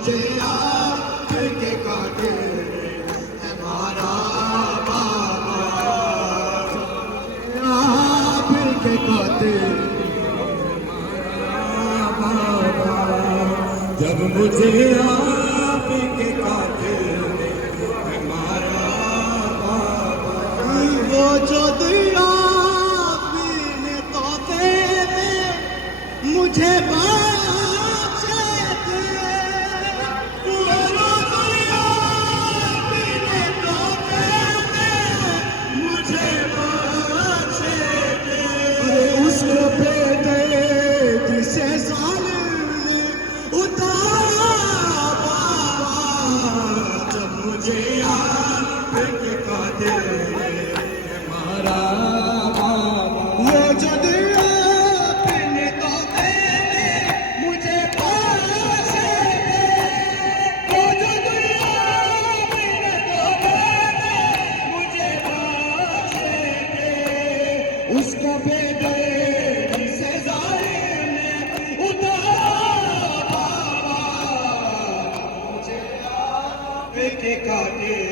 मुझे आपके कातिल हमारा बाबा, आपके कातिल हमारा बाबा, जब मुझे आपके कातिल हमारा बाबा, वो जो दिया आपने तोते में मुझे उसका बेटे से जालिम ने उतारा बाबा, मुझे आपके कातिल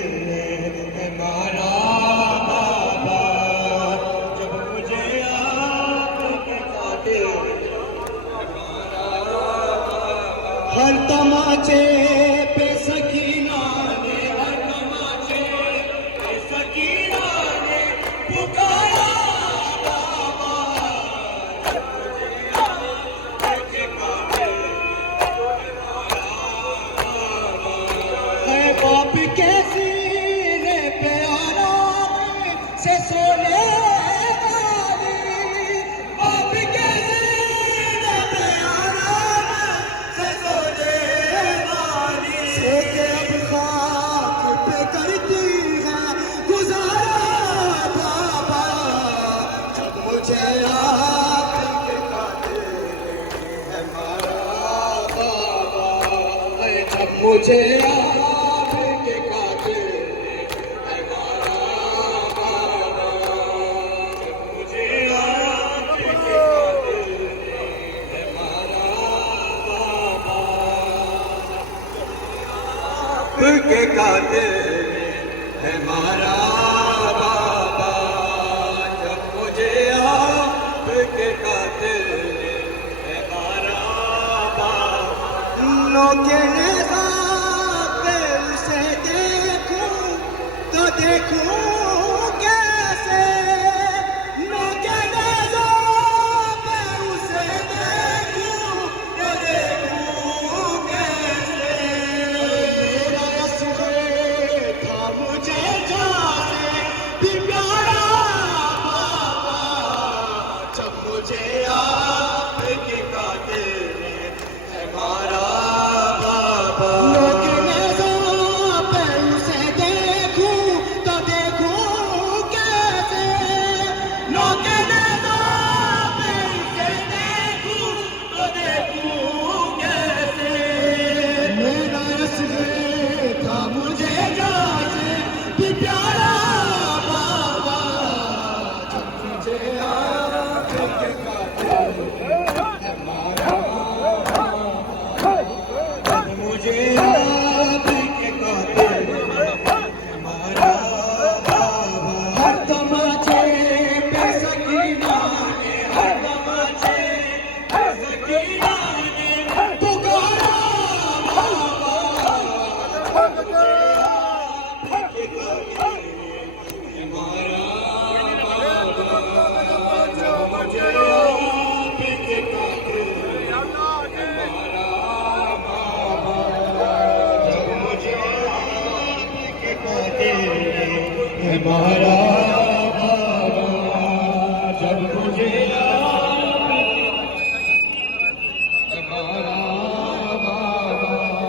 हमारा बाबा, जब मुझे आपके कातिल हमारा बाबा, हर तमाचे पे सकीना ने, हर तमाचे पे सकीना ने पुकारा बाप के सीने पे आराम से सोने वाली, बाप के सीने पे आराम से सोने वाली, सोके अब खाक पे करती है गुजारा बाबा, जब मुझे आपके कातिल हमारा बाबा, जब मुझे के कातिल हमारा बाबा, जब मुझे आपके कातिल हमारा बाबा, नौके निगाह पे उसे देखूं तो देखूं कैसे, नौके निगाह पे उसे देखूं तो देखूं कैसे, मुझे जाने भी प्यारा बाबा, जब मुझे आपके कातिल हमारा बाबा, नौके निगाह पे उसे देखूं तो देखूं कैसे, नौके निगाह पे उसे देखूं तो देखूं कैसे, मेरा असर था मुझे प्यारा बाबा, जब मुझे आपके कातिल हमारा बाबा, जब मुझे आपके कातिल हमारा बाबा, हर तमाचे पे सकीना ने, हर तमाचे पे सकीना ने पुकारा बाबा, हमारा